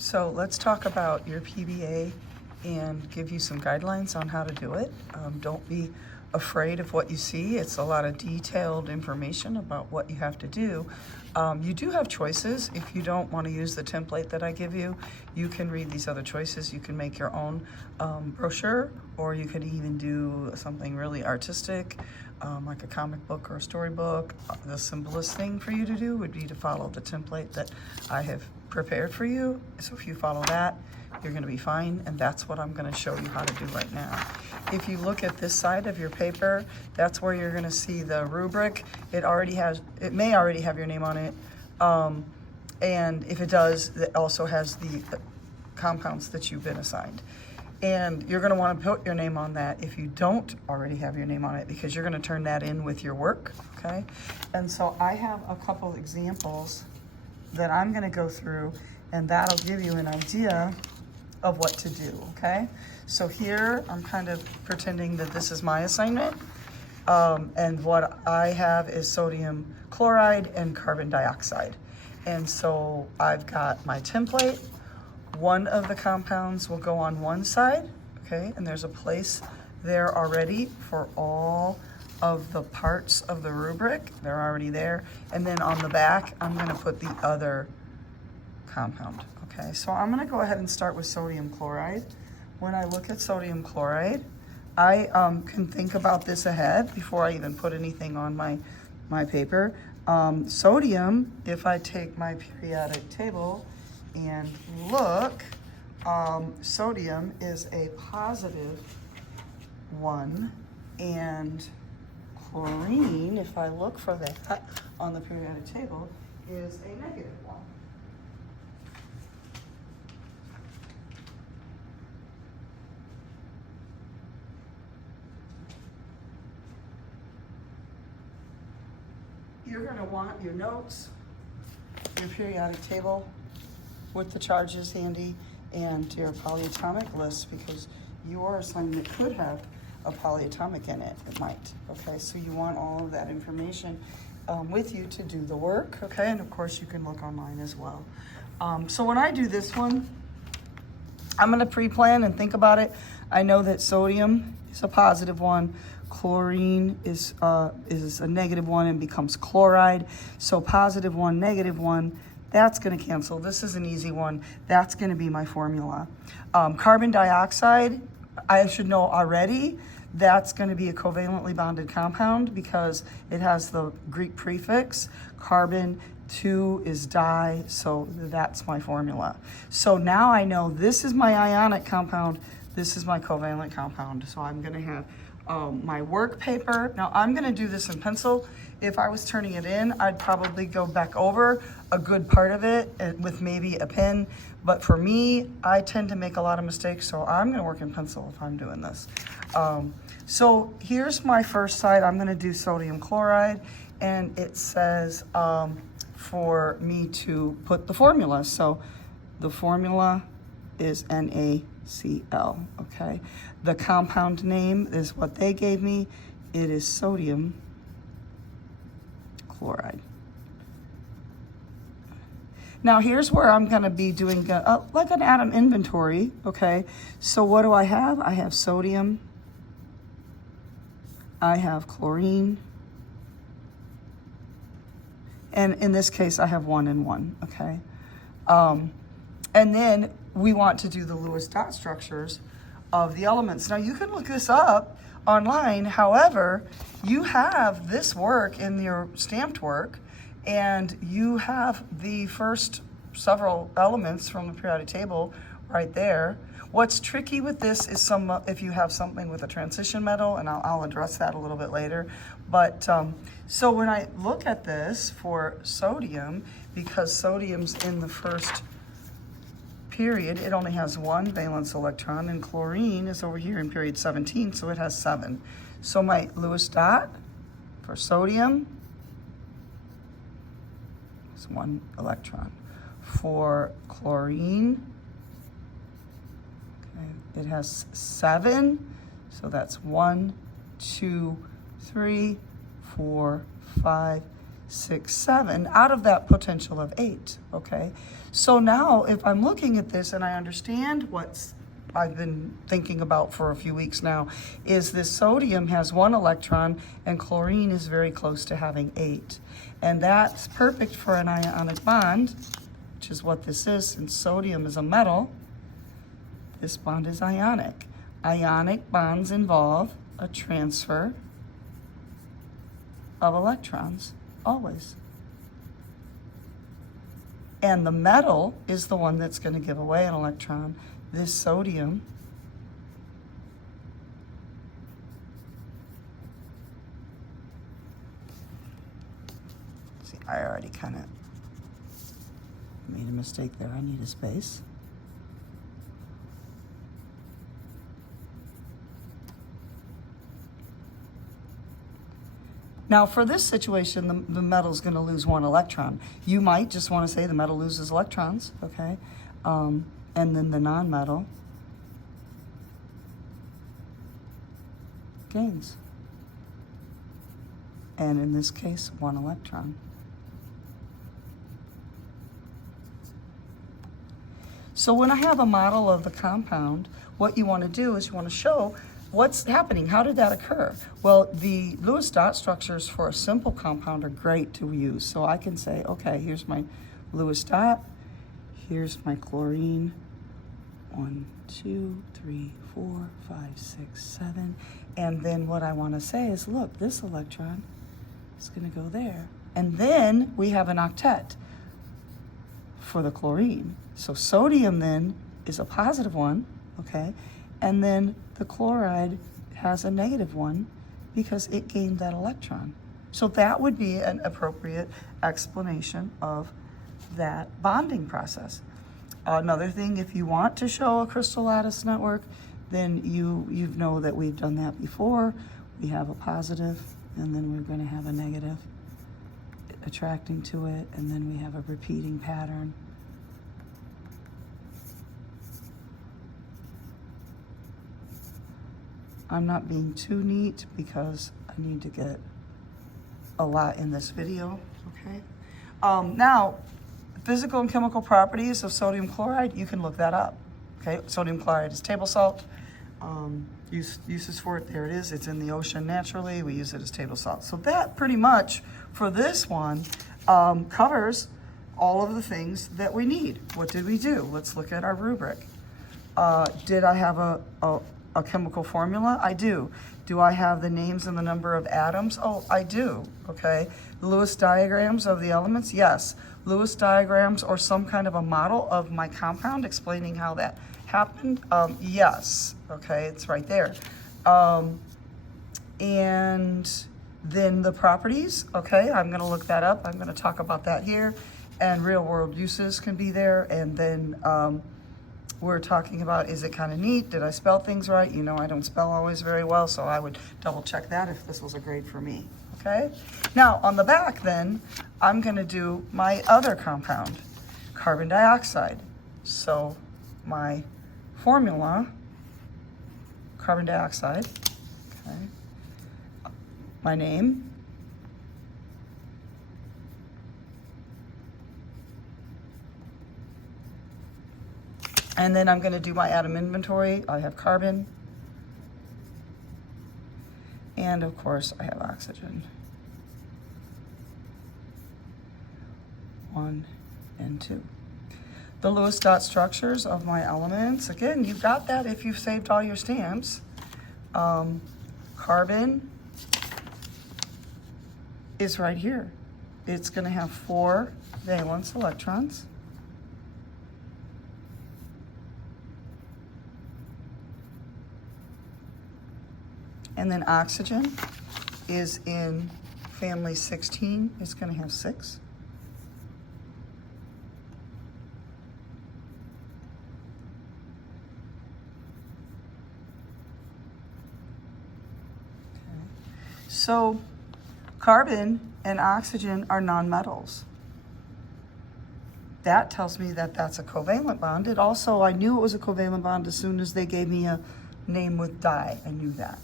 So let's talk about your PBA and give you some guidelines on how to do it. Don't be afraid of what you see. It's a lot of detailed information about what you have to do. You do have choices. If you don't want to use the template that I give you, you can read these other choices. You can make your own brochure, or you could even do something really artistic, like a comic book or a storybook. The simplest thing for you to do would be to follow the template that I have prepared for you. So if you follow that, you're going to be fine, and that's what I'm going to show you how to do right now. If you look at this side of your paper, that's where you're going to see the rubric. It may already have your name on it, and if it does, it also has the compounds that you've been assigned. And you're going to want to put your name on that if you don't already have your name on it, because you're going to turn that in with your work, okay? And so I have a couple examples that I'm going to go through, and that'll give you an idea of what to do, okay? So here I'm kind of pretending that this is my assignment, and what I have is sodium chloride and carbon dioxide. And so I've got my template. One of the compounds will go on one side, okay? And there's a place there already for all of the parts of the rubric. They're already there. And then on the back, I'm gonna put the other compound, okay? So I'm gonna go ahead and start with sodium chloride. When I look at sodium chloride, I can think about this ahead before I even put anything on my paper. Sodium, if I take my periodic table and look, sodium is a positive one, and chlorine, if I look for that on the periodic table, is a negative one. You're going to want your notes, your periodic table with the charges handy, and your polyatomic list, because your assignment could have a polyatomic in it. It might, okay? So you want all of that information with you to do the work, okay? And of course you can look online as well. So when I do this one, I'm gonna pre-plan and think about it. I know that sodium is a positive one, chlorine is a negative one and becomes chloride. So positive one, negative one, that's gonna cancel. This is an easy one. That's gonna be my formula. Carbon dioxide, I should know already, that's gonna be a covalently bonded compound because it has the Greek prefix. Carbon 2 is di, so that's my formula. So now I know this is my ionic compound, this is my covalent compound. So I'm gonna have my work paper. Now I'm gonna do this in pencil. If I was turning it in, I'd probably go back over a good part of it with maybe a pen. But for me, I tend to make a lot of mistakes, so I'm gonna work in pencil if I'm doing this. So here's my first side. I'm gonna do sodium chloride, and it says for me to put the formula. So the formula is NaCl, okay? The compound name is what they gave me. It is sodium chloride. Now here's where I'm gonna be doing like an atom inventory, okay? So what do I have? I have sodium, I have chlorine, and in this case I have 1 and 1, okay? And then we want to do the Lewis dot structures of the elements. Now you can look this up online, however, you have this work in your stamped work, and you have the first several elements from the periodic table right there. What's tricky with this is if you have something with a transition metal, and I'll address that a little bit later. But so when I look at this for sodium, because sodium's in the first period, it only has 1 valence electron, and chlorine is over here in period 17, so it has 7. So my Lewis dot for sodium is 1 electron. For chlorine, okay, it has 7, so that's 1, 2, 3, 4, 5, 6, 7 out of that potential of 8, okay? So now if I'm looking at this and I understand what's I've been thinking about for a few weeks now, is this sodium has 1 electron and chlorine is very close to having 8. And that's perfect for an ionic bond, which is what this is. Since sodium is a metal, this bond is ionic. Ionic bonds involve a transfer of electrons, always. And the metal is the one that's going to give away an electron. This sodium see, I already kind of made a mistake there. I need a space. Now for this situation, the metal's going to lose 1 electron. You might just want to say the metal loses electrons, okay? And then the nonmetal gains. And in this case, 1 electron. So when I have a model of the compound, what you want to do is you want to show what's happening. How did that occur? Well, the Lewis dot structures for a simple compound are great to use. So I can say, okay, here's my Lewis dot, here's my chlorine, 1, 2, 3, 4, 5, 6, 7. And then what I want to say is, look, this electron is going to go there. And then we have an octet for the chlorine. So sodium then is a positive 1, okay? And then the chloride has a negative 1 because it gained that electron. So that would be an appropriate explanation of that bonding process. Another thing, if you want to show a crystal lattice network, then you know that we've done that before. We have a positive, and then we're going to have a negative attracting to it, and then we have a repeating pattern. I'm not being too neat because I need to get a lot in this video, okay? Now, physical and chemical properties of sodium chloride, you can look that up, okay? Sodium chloride is table salt. Uses for it, there it is. It's in the ocean naturally. We use it as table salt. So that pretty much, for this one, covers all of the things that we need. What did we do? Let's look at our rubric. Did I have a chemical formula? I do. Do I have the names and the number of atoms? Oh, I do, okay? Lewis diagrams of the elements? Yes. Lewis diagrams or some kind of a model of my compound explaining how that happened? Yes, okay, it's right there. And then the properties, okay, I'm gonna look that up. I'm gonna talk about that here. And real world uses can be there. And then we're talking about, is it kind of neat? Did I spell things right? You know, I don't spell always very well, so I would double check that if this was a grade for me, okay? Now, on the back then, I'm gonna do my other compound, carbon dioxide. So my formula, carbon dioxide, okay? My name, and then I'm going to do my atom inventory. I have carbon. And of course, I have oxygen. 1 and 2. The Lewis dot structures of my elements. Again, you've got that if you've saved all your stamps. Carbon is right here. It's going to have 4 valence electrons. And then oxygen is in family 16. It's going to have 6. Okay. So carbon and oxygen are nonmetals. That tells me that that's a covalent bond. It also, I knew it was a covalent bond as soon as they gave me a name with di. I knew that.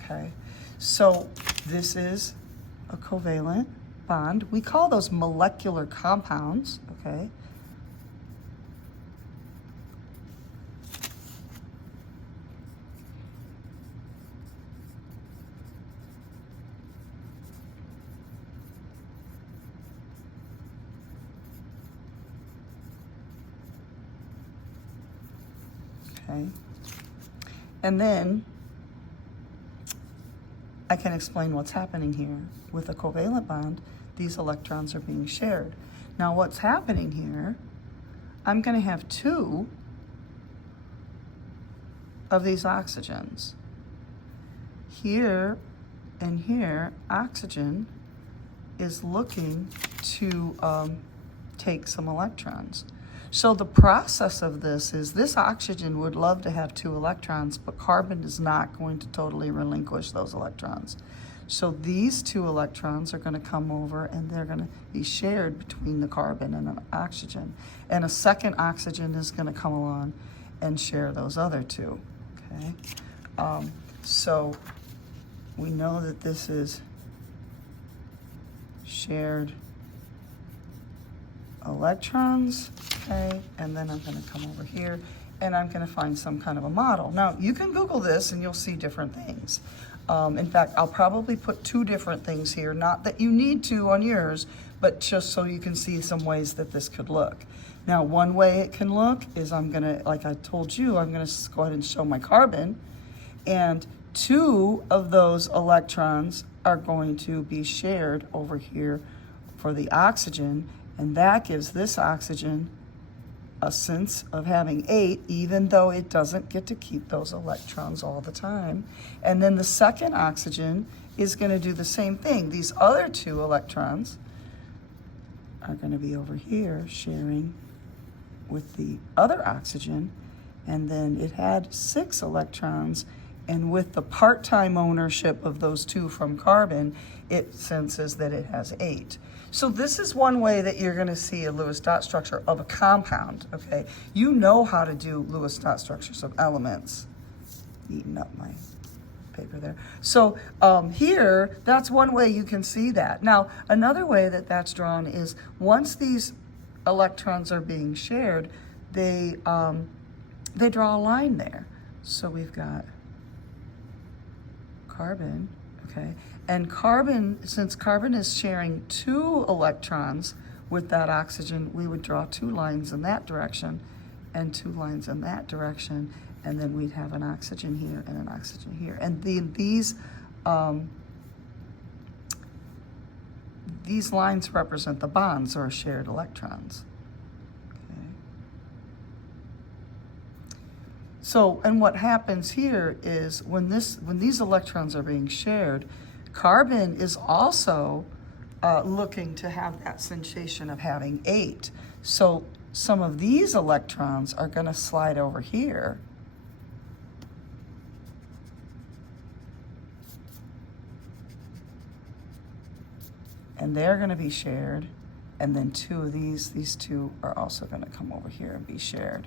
Okay, so this is a covalent bond. We call those molecular compounds, okay? Okay. And then I can explain what's happening here. With a covalent bond, these electrons are being shared. Now what's happening here, I'm going to have two of these oxygens. Here and here, oxygen is looking to take some electrons. So the process of this is this oxygen would love to have two electrons, but carbon is not going to totally relinquish those electrons. So these two electrons are going to come over and they're going to be shared between the carbon and an oxygen. And a second oxygen is going to come along and share those other two, okay? So we know that this is shared electrons, okay? And then I'm going to come over here and I'm going to find some kind of a model. Now, you can Google this and you'll see different things. In fact, I'll probably put two different things here, not that you need to on yours, but just so you can see some ways that this could look. Now, one way it can look is I'm going to, like I told you, I'm going to go ahead and show my carbon, and two of those electrons are going to be shared over here for the oxygen, and that gives this oxygen a sense of having 8, even though it doesn't get to keep those electrons all the time. And then the second oxygen is going to do the same thing. These other two electrons are going to be over here sharing with the other oxygen, and then it had 6 electrons, and with the part-time ownership of those two from carbon, it senses that it has 8. So this is one way that you're going to see a Lewis dot structure of a compound, okay? You know how to do Lewis dot structures of elements. Eating up my paper there. So here, that's one way you can see that. Now, another way that that's drawn is once these electrons are being shared, they draw a line there. So we've got carbon, okay? And carbon, since carbon is sharing 2 electrons with that oxygen, we would draw 2 lines in that direction and 2 lines in that direction, and then we'd have an oxygen here and an oxygen here. And these lines represent the bonds or shared electrons. Okay. So, and what happens here is when these electrons are being shared, carbon is also looking to have that sensation of having 8. So some of these electrons are going to slide over here. And they're going to be shared. And then 2 of these 2 are also going to come over here and be shared.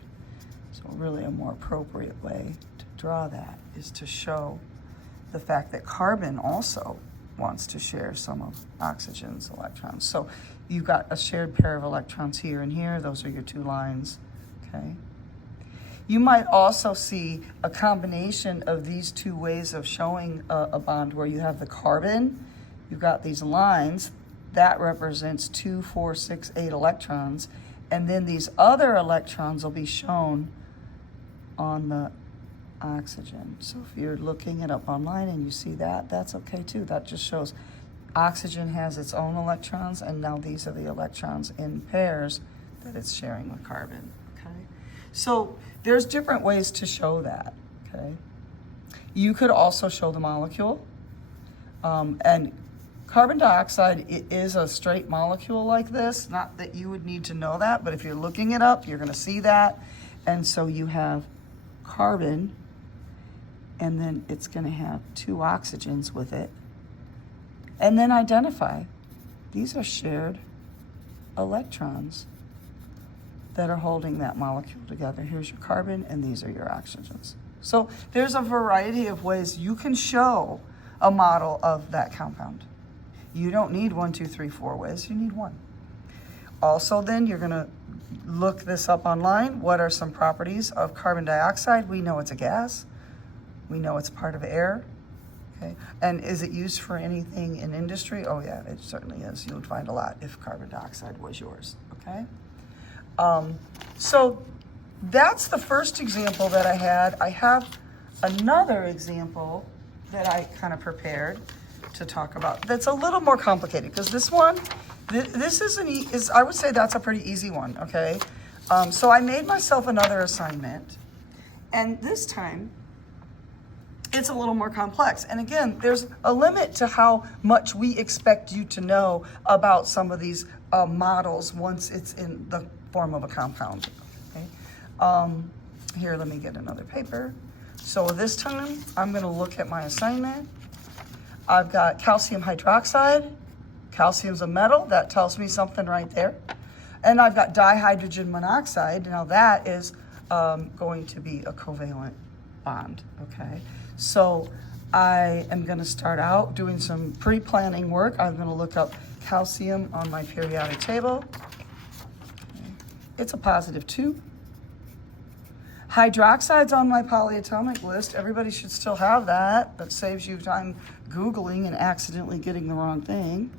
So really a more appropriate way to draw that is to show the fact that carbon also wants to share some of oxygen's electrons. So you've got a shared pair of electrons here and here. Those are your 2 lines, okay? You might also see a combination of these 2 ways of showing a bond where you have the carbon, you've got these lines, that represents 2, 4, 6, 8 electrons, and then these other electrons will be shown on the oxygen. So if you're looking it up online and you see that, that's okay too. That just shows oxygen has its own electrons, and now these are the electrons in pairs that it's sharing with carbon, okay? So there's different ways to show that, okay? You could also show the molecule, and carbon dioxide, it is a straight molecule like this. Not that you would need to know that, but if you're looking it up, you're gonna see that. And so you have carbon, and then it's going to have 2 oxygens with it. And then identify, these are shared electrons that are holding that molecule together. Here's your carbon, and these are your oxygens. So there's a variety of ways you can show a model of that compound. You don't need 1, 2, 3, 4 ways, you need one. Also then, you're gonna look this up online. What are some properties of carbon dioxide? We know it's a gas. We know it's part of air. Okay. And is it used for anything in industry? Oh yeah, it certainly is. You would find a lot if carbon dioxide was yours, okay? So that's the first example that I had. I have another example that I kind of prepared to talk about that's a little more complicated, because this one, this is I would say that's a pretty easy one, okay? So I made myself another assignment, and this time, it's a little more complex. And again, there's a limit to how much we expect you to know about some of these models once it's in the form of a compound. Okay? Here, let me get another paper. So this time, I'm gonna look at my assignment. I've got calcium hydroxide. Calcium's a metal, that tells me something right there. And I've got dihydrogen monoxide. Now that is going to be a covalent bond, okay? So I am gonna start out doing some pre-planning work. I'm gonna look up calcium on my periodic table. Okay. It's a +2. Hydroxide's on my polyatomic list. Everybody should still have that. That saves you time Googling and accidentally getting the wrong thing.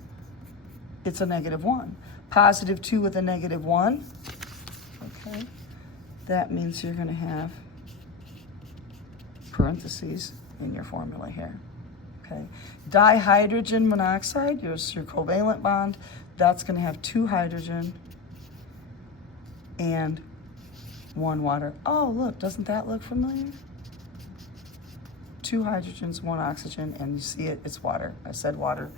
It's a -1. +2 with a -1. Okay. That means you're gonna have parentheses in your formula here, okay? Dihydrogen monoxide, your covalent bond, that's gonna have 2 hydrogen and 1 water. Oh, look, doesn't that look familiar? 2 hydrogens, 1 oxygen, and you see it, it's water. I said water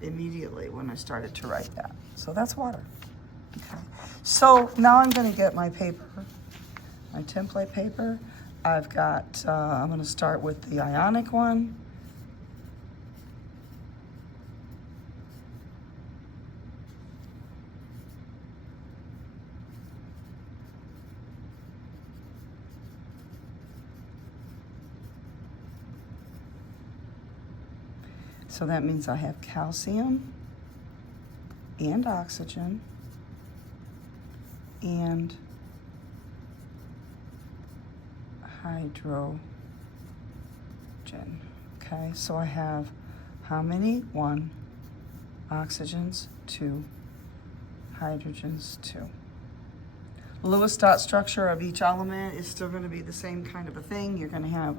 immediately when I started to write that. So that's water, okay? So now I'm gonna get my paper, my template paper. I've got, I'm gonna start with the ionic one. So that means I have calcium and oxygen and hydrogen. Okay, so I have how many? 1 oxygens, 2 hydrogens, 2. Lewis dot structure of each element is still going to be the same kind of a thing. You're going to have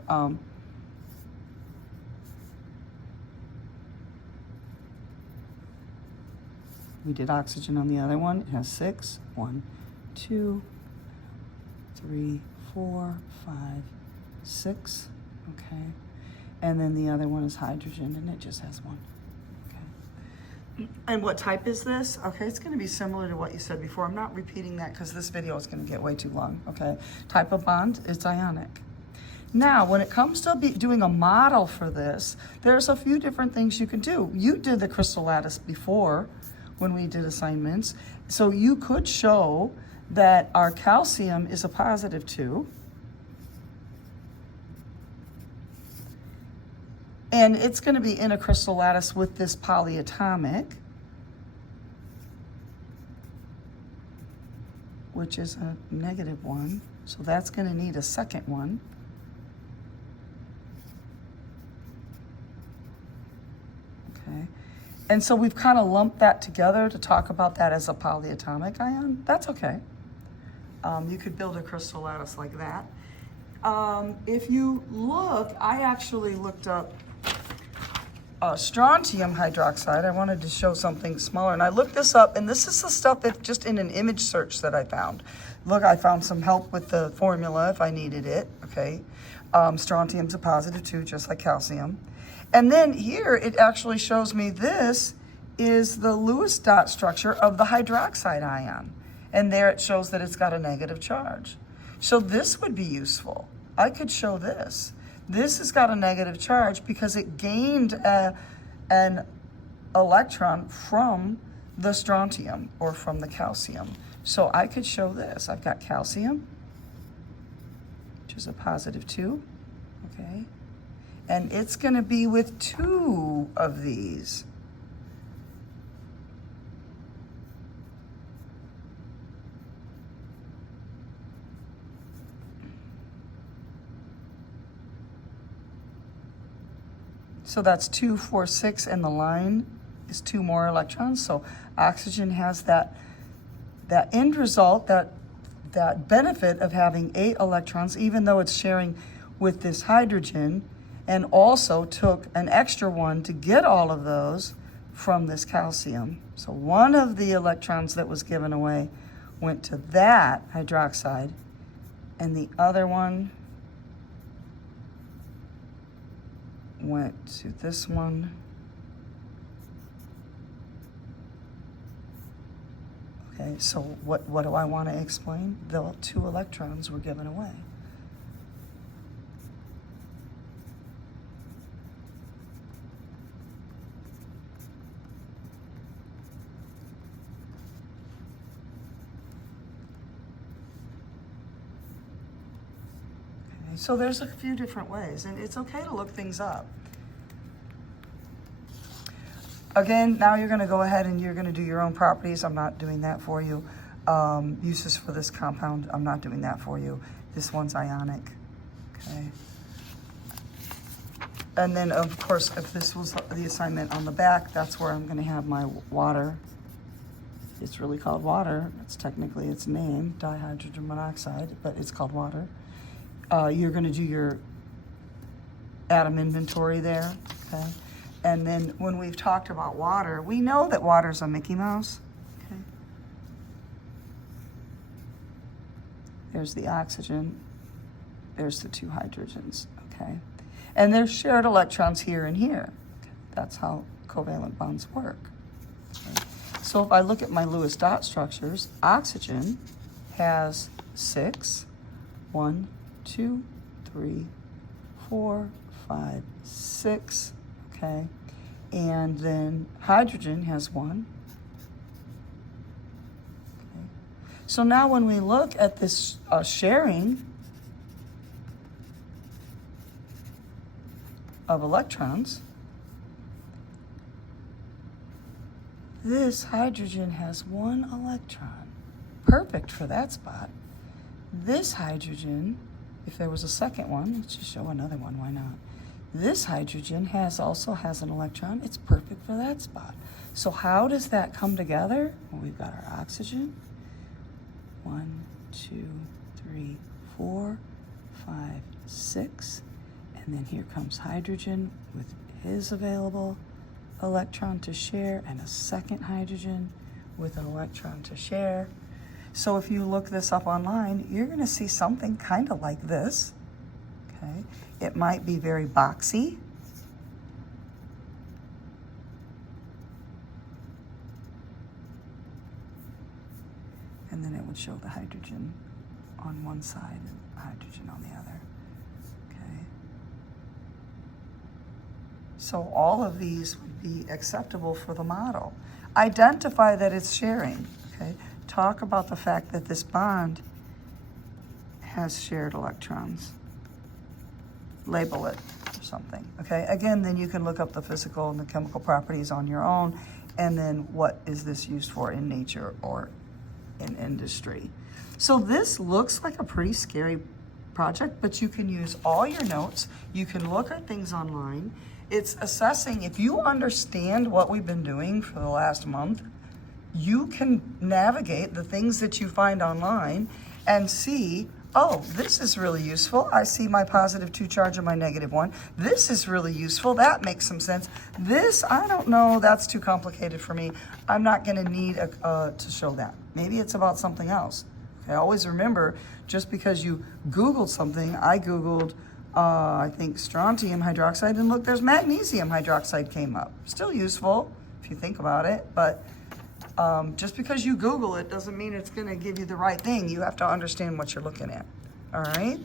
we did oxygen on the other one. It has 6. 1, 2, 3, 4, 5, 6, okay? And then the other one is hydrogen, and it just has 1, okay? And what type is this? Okay, it's gonna be similar to what you said before. I'm not repeating that because this video is gonna get way too long, okay? Type of bond is ionic. Now, when it comes to doing a model for this, there's a few different things you can do. You did the crystal lattice before when we did assignments, so you could show that our calcium is a +2. And it's gonna be in a crystal lattice with this polyatomic, which is a -1. So that's gonna need a second one. Okay. And so we've kind of lumped that together to talk about that as a polyatomic ion. That's okay. You could build a crystal lattice like that. If you look, I actually looked up strontium hydroxide. I wanted to show something smaller, and I looked this up, and this is the stuff that just in an image search that I found. Look, I found some help with the formula if I needed it, okay? Strontium's a +2, just like calcium. And then here, it actually shows me this is the Lewis dot structure of the hydroxide ion. And there it shows that it's got a negative charge. So this would be useful. I could show this. This has got a negative charge because it gained an electron from the strontium or from the calcium. So I could show this. I've got calcium, which is a +2, okay? And it's gonna be with 2 of these. So that's 2, 4, 6, and the line is 2 more electrons. So oxygen has that end result, that benefit of having 8 electrons, even though it's sharing with this hydrogen, and also took an extra one to get all of those from this calcium. So one of the electrons that was given away went to that hydroxide, and the other one went to this one. Okay, so what do I want to explain? The 2 electrons were given away. Okay, so there's a few different ways, and it's okay to look things up. Again, now you're going to go ahead and you're going to do your own properties. I'm not doing that for you. Uses for this compound, I'm not doing that for you. This one's ionic, okay? And then, of course, if this was the assignment on the back, that's where I'm going to have my water. It's really called water. It's technically its name, dihydrogen monoxide, but it's called water. You're going to do your atom inventory there, okay? And then when we've talked about water, we know that water's a Mickey Mouse, okay? There's the oxygen, there's the 2 hydrogens, okay? And there's shared electrons here and here. Okay? That's how covalent bonds work. Okay? So if I look at my Lewis dot structures, oxygen has 6, 1, 2, 3, 4, 5, 6, okay? And then hydrogen has 1. Okay. So now when we look at this sharing of electrons, this hydrogen has 1 electron. Perfect for that spot. This hydrogen, if there was a second one, let's just show another one, why not? This hydrogen also has an electron. It's perfect for that spot. So how does that come together? Well, we've got our oxygen. 1, 2, 3, 4, 5, 6. And then here comes hydrogen with his available electron to share, and a second hydrogen with an electron to share. So if you look this up online, you're going to see something kind of like this. Okay. It might be very boxy. And then it would show the hydrogen on one side and hydrogen on the other. Okay. So all of these would be acceptable for the model. Identify that it's sharing. Okay. Talk about the fact that this bond has shared electrons. Label it or something, okay? Again, then you can look up the physical and the chemical properties on your own, and then what is this used for in nature or in industry. So this looks like a pretty scary project, but you can use all your notes. You can look at things online. It's assessing, if you understand what we've been doing for the last month, you can navigate the things that you find online and see, oh, this is really useful. I see my positive 2 charge and my negative 1. This is really useful. That makes some sense. This, I don't know, that's too complicated for me. I'm not going to need to show that. Maybe it's about something else. Okay, always remember, just because you Googled something, I Googled, I think, strontium hydroxide, and look, there's magnesium hydroxide came up. Still useful if you think about it, but just because you Google it doesn't mean it's going to give you the right thing. You have to understand what you're looking at. All right.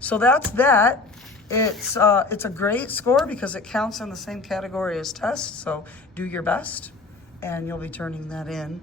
So that's that. It's a great score because it counts in the same category as tests. So do your best, and you'll be turning that in